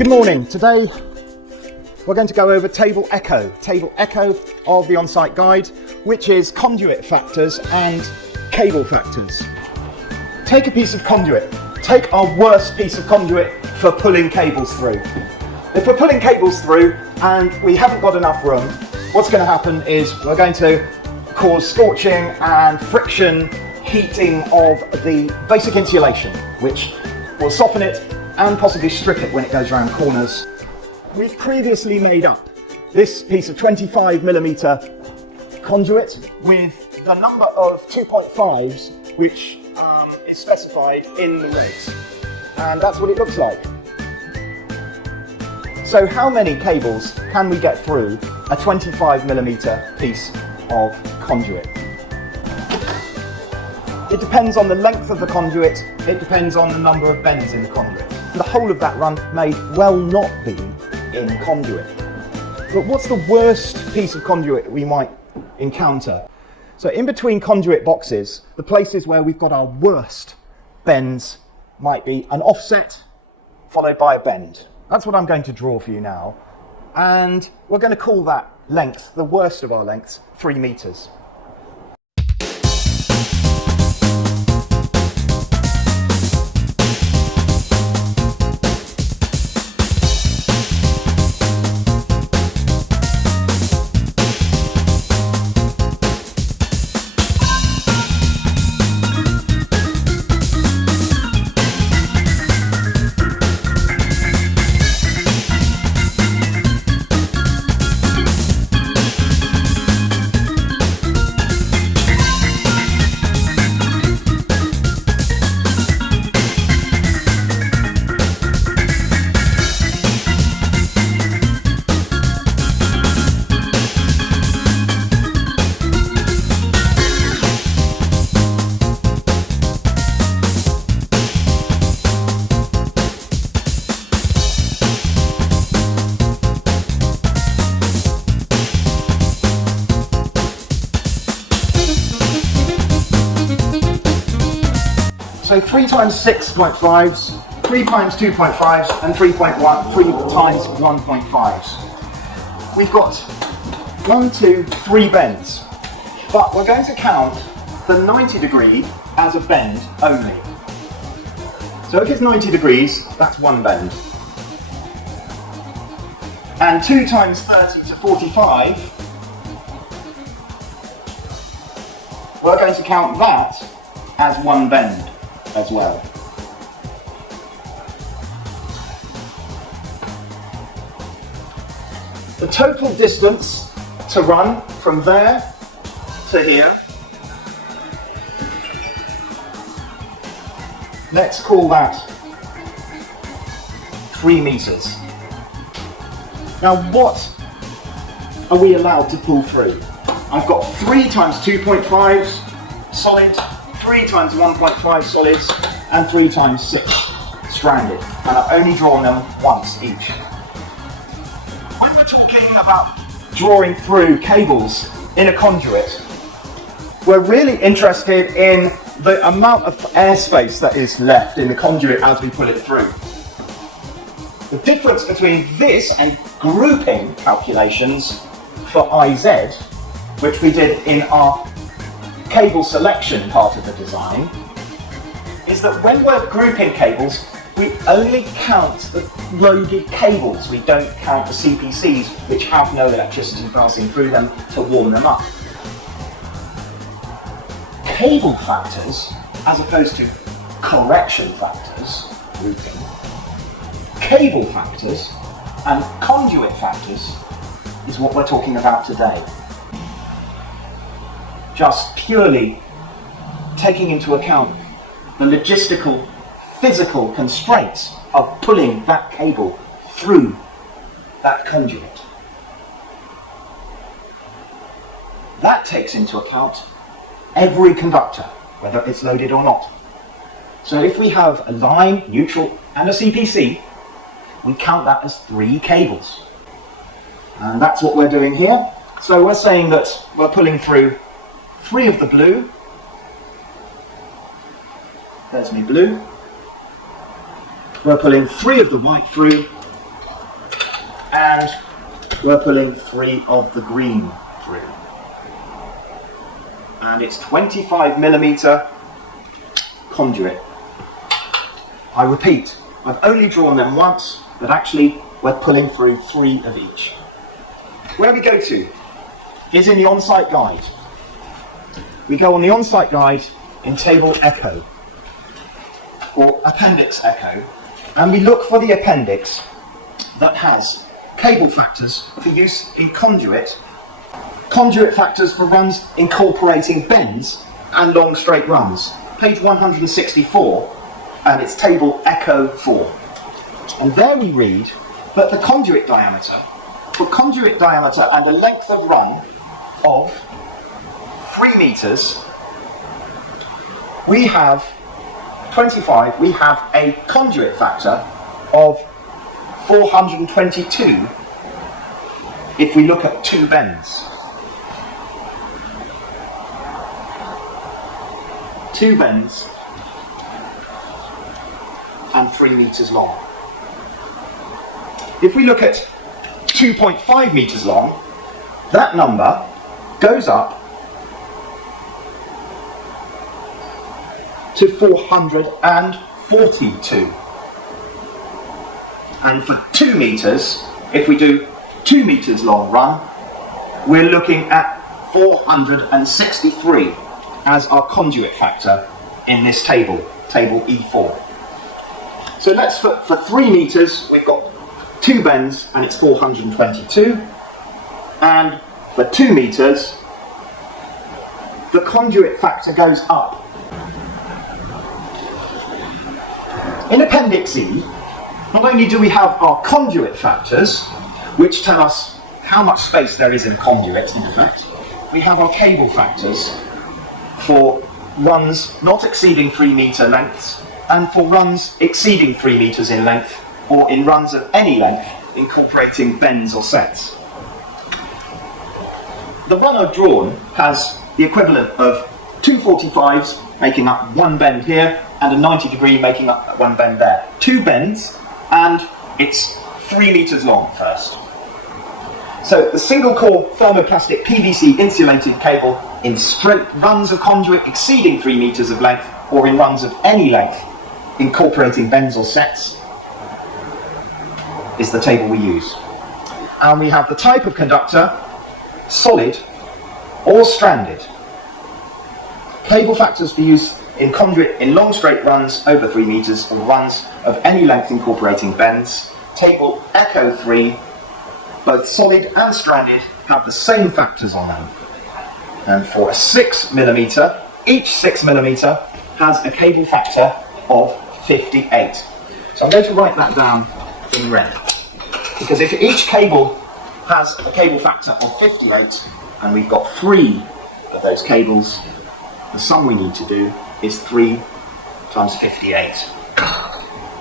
Good morning. Today we're going to go over table echo of the on-site guide, which is conduit factors and cable factors. Take a piece of conduit. Take our worst piece of conduit for pulling cables through. If we're pulling cables through and we haven't got enough room, what's going to happen is we're going to cause scorching and friction, heating of the basic insulation, which will soften it and possibly strip it when it goes around corners. We've previously made up this piece of 25mm conduit with the number of 2.5s which is specified in the regs, and that's what it looks like. So how many cables can we get through a 25mm piece of conduit? It depends on the length of the conduit, it depends on the number of bends in the conduit. The whole of that run may well not be in conduit. But what's the worst piece of conduit we might encounter? So in between conduit boxes, the places where we've got our worst bends might be an offset followed by a bend. That's what I'm going to draw for you now. And we're going to call that length, the worst of our lengths, 3 meters. So 3 times 6.5s, 3 times 2.5s, and 3 times 1.5s. We've got 1, 2, 3 bends, but we're going to count the 90 degree as a bend only. So if it's 90 degrees, that's 1 bend. And 2 times 30 to 45, we're going to count that as 1 bend as well. The total distance to run from there to here, let's call that 3 meters. Now what are we allowed to pull through? I've got 3 times 2.5s solid, 3 times 1.5 solids, and 3 times 6 stranded, and I've only drawn them once each. When we're talking about drawing through cables in a conduit, we're really interested in the amount of airspace that is left in the conduit as we pull it through. The difference between this and grouping calculations for IZ, which we did in our cable selection part of the design, is that when we're grouping cables, we only count the loaded cables. We don't count the CPCs, which have no electricity passing through them to warm them up. Cable factors, as opposed to correction factors, grouping, cable factors and conduit factors is what we're talking about today. Just purely taking into account the logistical, physical constraints of pulling that cable through that conduit. That takes into account every conductor, whether it's loaded or not. So if we have a line, neutral, and a CPC, we count that as 3 cables. And that's what we're doing here. So we're saying that we're pulling through 3 of the blue. There's me blue. We're pulling 3 of the white through, and we're pulling 3 of the green through. And it's 25mm conduit. I repeat, I've only drawn them once, but actually we're pulling through 3 of each. Where we go to is in the on-site guide. We go on the on-site guide in Table Echo, or Appendix Echo, and we look for the appendix that has cable factors for use in conduit, conduit factors for runs incorporating bends and long straight runs. Page 164, and it's Table Echo 4. And there we read that the conduit diameter, for conduit diameter and a length of run of 3 meters, we have 25, we have a conduit factor of 422 if we look at 2 bends. 2 bends and 3 meters long. If we look at 2.5 meters long, that number goes up to 442. And for 2 meters, if we do 2 meters long run, we're looking at 463 as our conduit factor in this table, table E4. So let's, for 3 meters, we've got 2 bends and it's 422. And for 2 meters, the conduit factor goes up. In Appendix E, not only do we have our conduit factors, which tell us how much space there is in conduit, in effect, we have our cable factors for runs not exceeding 3 meter lengths, and for runs exceeding 3 meters in length, or in runs of any length incorporating bends or sets. The run I've drawn has the equivalent of 2 45s making up 1 bend here, and a 90-degree making up 1 bend there. 2 bends, and it's 3 meters long first. So the single core thermoplastic PVC insulated cable in straight runs of conduit exceeding 3 meters of length, or in runs of any length incorporating bends or sets, is the table we use. And we have the type of conductor, solid or stranded. Cable factors for use in conduit in long straight runs over 3 meters, or runs of any length incorporating bends. Table Echo 3, both solid and stranded have the same factors on them. And for a 6mm, each 6mm has a cable factor of 58. So I'm going to write that down in red, because if each cable has a cable factor of 58, and we've got 3 of those cables, the sum we need to do is 3 times 58,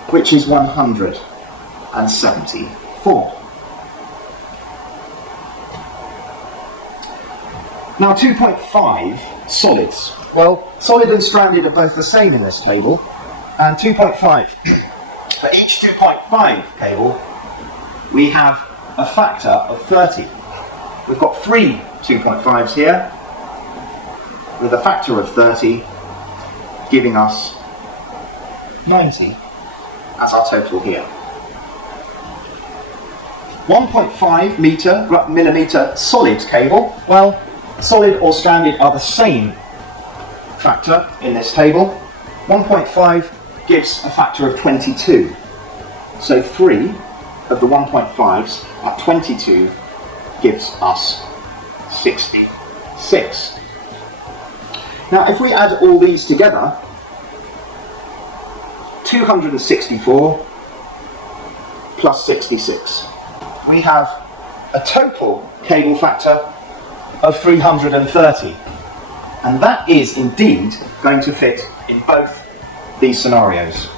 which is 174. Now 2.5 solids. Well, solid and stranded are both the same in this table, and 2.5. For each 2.5 cable, we have a factor of 30. We've got 3 2.5s here, with a factor of 30, giving us 90 as our total here. 1.5 millimeter solid cable. Well, solid or stranded are the same factor in this table. 1.5 gives a factor of 22. So 3 of the 1.5s at 22 gives us 66. Now if we add all these together, 264 plus 66, we have a total cable factor of 330, and that is indeed going to fit in both these scenarios.